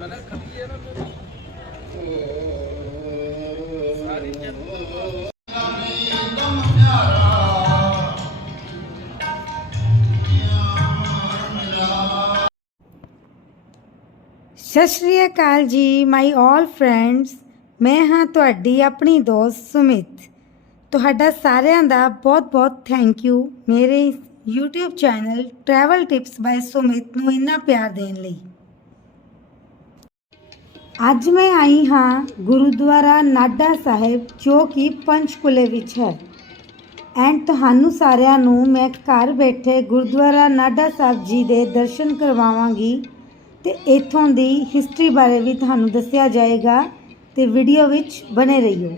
ਸਤਿ ਸ਼੍ਰੀ ਅਕਾਲ ਜੀ ਮਾਈ ਆਲ ਫਰੈਂਡਸ ਮੈਂ ਹਾਂ ਤੁਹਾਡੀ ਆਪਣੀ ਦੋਸਤ ਸੁਮਿਤ। ਤੁਹਾਡਾ ਸਾਰਿਆਂ ਦਾ ਬਹੁਤ-ਬਹੁਤ ਥੈਂਕ ਯੂ ਮੇਰੇ YouTube channel travel tips by Sumit ਨੂੰ ਇੰਨਾ ਪਿਆਰ ਦੇਣ ਲਈ। ਅੱਜ ਮੈਂ ਆਈ ਹਾਂ ਗੁਰਦੁਆਰਾ ਨਾਡਾ ਸਾਹਿਬ, ਜੋ ਕਿ ਪੰਚਕੁਲੇ ਵਿੱਚ ਹੈ। ਐਂਡ ਤੁਹਾਨੂੰ ਸਾਰਿਆਂ ਨੂੰ ਮੈਂ ਘਰ ਬੈਠੇ ਗੁਰਦੁਆਰਾ ਨਾਡਾ ਸਾਹਿਬ ਜੀ ਦੇ ਦਰਸ਼ਨ ਕਰਵਾਵਾਂਗੀ ਤੇ ਇਥੋਂ ਦੀ ਹਿਸਟਰੀ ਬਾਰੇ ਵੀ ਤੁਹਾਨੂੰ ਦੱਸਿਆ ਜਾਏਗਾ ਤੇ ਵੀਡੀਓ ਵਿੱਚ ਬਣੇ ਰਹੀਓ।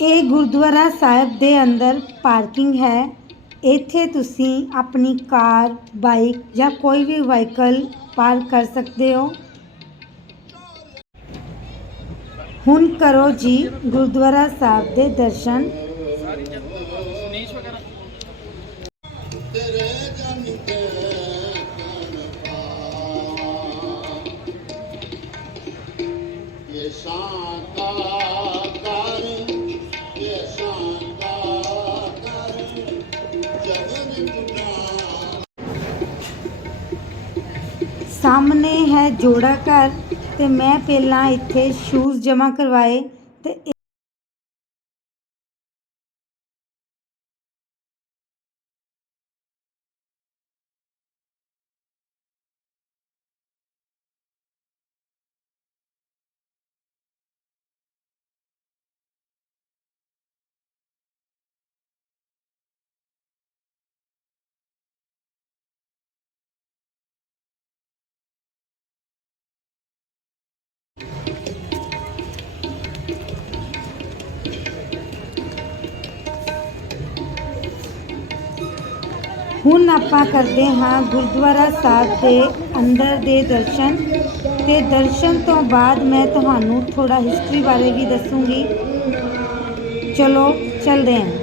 ਇਹ ਗੁਰਦੁਆਰਾ ਸਾਹਿਬ ਦੇ ਅੰਦਰ ਪਾਰਕਿੰਗ ਹੈ। ਇੱਥੇ ਤੁਸੀਂ ਆਪਣੀ ਕਾਰ ਬਾਈਕ ਜਾਂ ਕੋਈ ਵੀ ਵਾਹਕਲ ਪਾਰਕ ਕਰ ਸਕਦੇ ਹੋ। ਹੁਣ ਕਰੋ ਜੀ ਗੁਰਦੁਆਰਾ ਸਾਹਿਬ ਦੇ ਦਰਸ਼ਨ। ਸਾਹਮਣੇ ਹੈ ਜੋੜਾ ਘਰ ਤੇ ਮੈਂ ਪਹਿਲਾਂ ਇੱਥੇ ਸ਼ੂਜ਼ ਜਮ੍ਹਾਂ ਕਰਵਾਏ ਤੇ ਹੁਣ ਆਪਾਂ ਕਰਦੇ ਹਾਂ ਗੁਰਦੁਆਰਾ ਸਾਹਿਬ ਦੇ ਅੰਦਰ ਦੇ ਦਰਸ਼ਨ ਤੇ ਦਰਸ਼ਨ ਤੋਂ ਬਾਅਦ ਮੈਂ ਤੁਹਾਨੂੰ ਥੋੜਾ ਹਿਸਟਰੀ ਬਾਰੇ ਵੀ ਦੱਸੂਗੀ। ਚਲੋ, ਚੱਲਦੇ ਹਾਂ।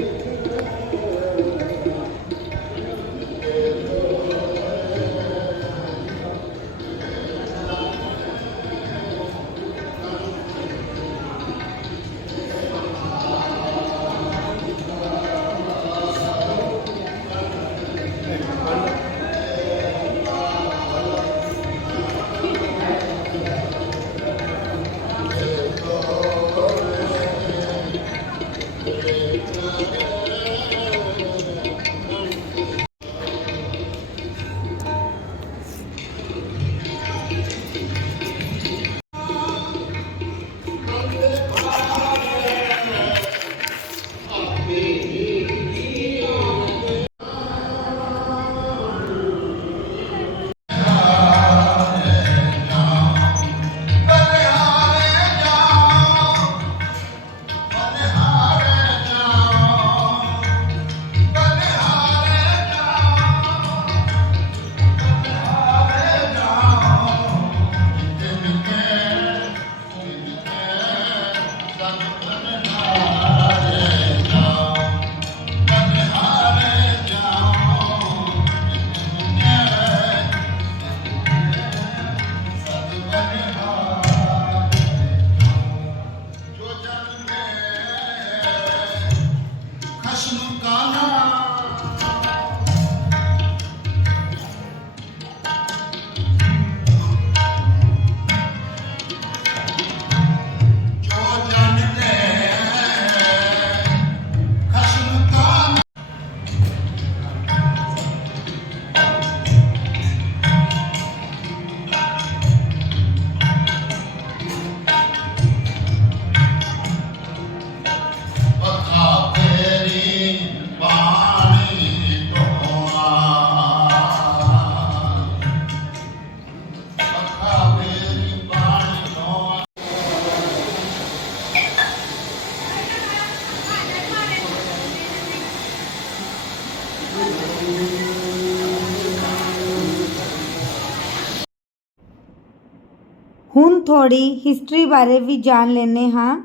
ਹੁਣ ਥੋੜੀ ਹਿਸਟਰੀ ਬਾਰੇ ਵੀ ਜਾਣ ਲੈਨੇ ਹਾਂ।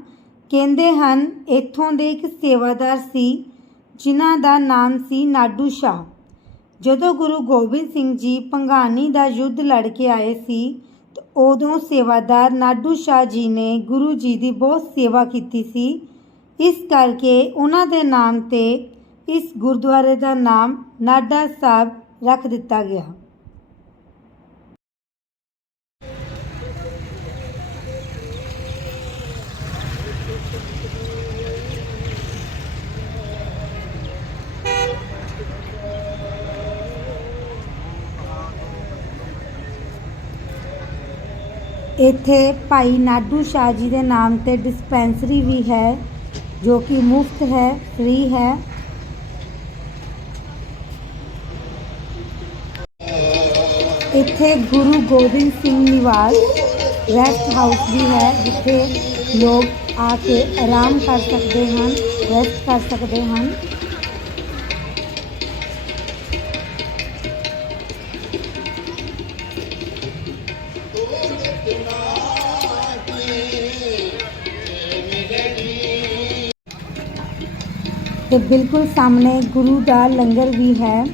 ਕਹਿੰਦੇ ਹਨ, ਇੱਥੋਂ ਦੇ ਇੱਕ ਸੇਵਾਦਾਰ ਸੀ, ਜਿਨ੍ਹਾਂ ਦਾ ਨਾਮ ਸੀ ਨਾਡੂ ਸ਼ਾਹ। ਜਦੋਂ ਗੁਰੂ ਗੋਬਿੰਦ ਸਿੰਘ ਜੀ ਪੰਗਾਣੀ ਦਾ ਯੁੱਧ ਲੜ ਕੇ ਆਏ ਸੀ, ਤਾਂ ਉਦੋਂ ਸੇਵਾਦਾਰ ਨਾਡੂ ਸ਼ਾਹ ਜੀ ਨੇ ਗੁਰੂ ਜੀ ਦੀ ਬਹੁਤ ਸੇਵਾ ਕੀਤੀ ਸੀ। ਇਸ ਕਰਕੇ ਉਹਨਾਂ ਦੇ ਨਾਮ ਤੇ ਇਸ ਗੁਰਦੁਆਰੇ ਦਾ ਨਾਮ ਨਾਡਾ ਸਾਹਿਬ ਰੱਖ ਦਿੱਤਾ ਗਿਆ। ਇੱਥੇ ਭਾਈ ਨਾਡੂ ਸ਼ਾਹ ਜੀ ਦੇ ਨਾਮ ਤੇ ਡਿਸਪੈਂਸਰੀ ਵੀ ਹੈ, ਜੋ ਕਿ ਮੁਫਤ ਹੈ ਫ੍ਰੀ ਹੈ। ਇੱਥੇ ਗੁਰੂ ਗੋਬਿੰਦ ਸਿੰਘ ਨਿਵਾਸ ਰੈਸਟ ਹਾਊਸ ਵੀ ਹੈ, ਜਿੱਥੇ ਲੋਕ ਆ ਕੇ ਆਰਾਮ ਕਰ ਸਕਦੇ ਹਨ ਰੈਸਟ ਕਰ ਸਕਦੇ ਹਨ। ਤੇ ਬਿਲਕੁਲ ਸਾਹਮਣੇ ਗੁਰੂ ਦਾ ਲੰਗਰ ਵੀ ਹੈ।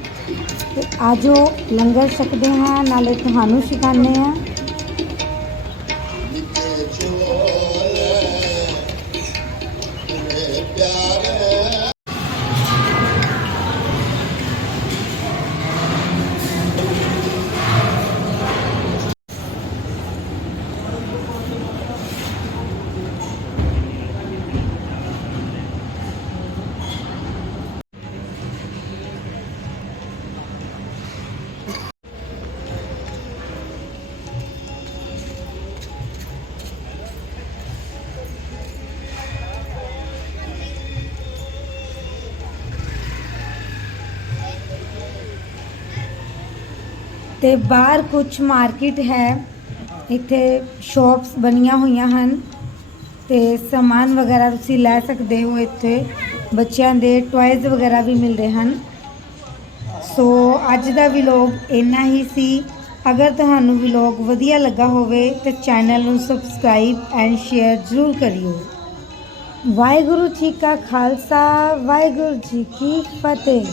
ਤੇ ਆਜੋ ਲੰਗਰ ਛਕਦੇ ਹਾਂ, ਨਾਲੇ ਤੁਹਾਨੂੰ ਛਕਾਉਂਦੇ ਹਾਂ। ਤੇ ਬਾਹਰ ਕੁਝ ਮਾਰਕੀਟ ਹੈ। ਇੱਥੇ ਸ਼ਾਪਸ ਬਣੀਆਂ ਹੋਈਆਂ ਹਨ ਤੇ ਸਮਾਨ ਵਗੈਰਾ ਤੁਸੀਂ ਲੈ ਸਕਦੇ ਹੋ ਇੱਥੇ। ਬੱਚਿਆਂ ਦੇ ਟੌਇਜ਼ ਵਗੈਰਾ ਵੀ ਮਿਲਦੇ ਹਨ। ਸੋ ਅੱਜ ਦਾ ਵਲੌਗ ਇੰਨਾ ਹੀ ਸੀ। ਅਗਰ ਤੁਹਾਨੂੰ ਵਲੌਗ ਵਧੀਆ ਲੱਗਾ ਹੋਵੇ ਤਾਂ ਚੈਨਲ ਨੂੰ ਸਬਸਕ੍ਰਾਈਬ ਐਂਡ ਸ਼ੇਅਰ ਜ਼ਰੂਰ ਕਰਿਓ। ਵਾਹਿਗੁਰੂ ਜੀ ਕਾ ਖਾਲਸਾ, ਵਾਹਿਗੁਰੂ ਜੀ ਕੀ ਫਤਿਹ।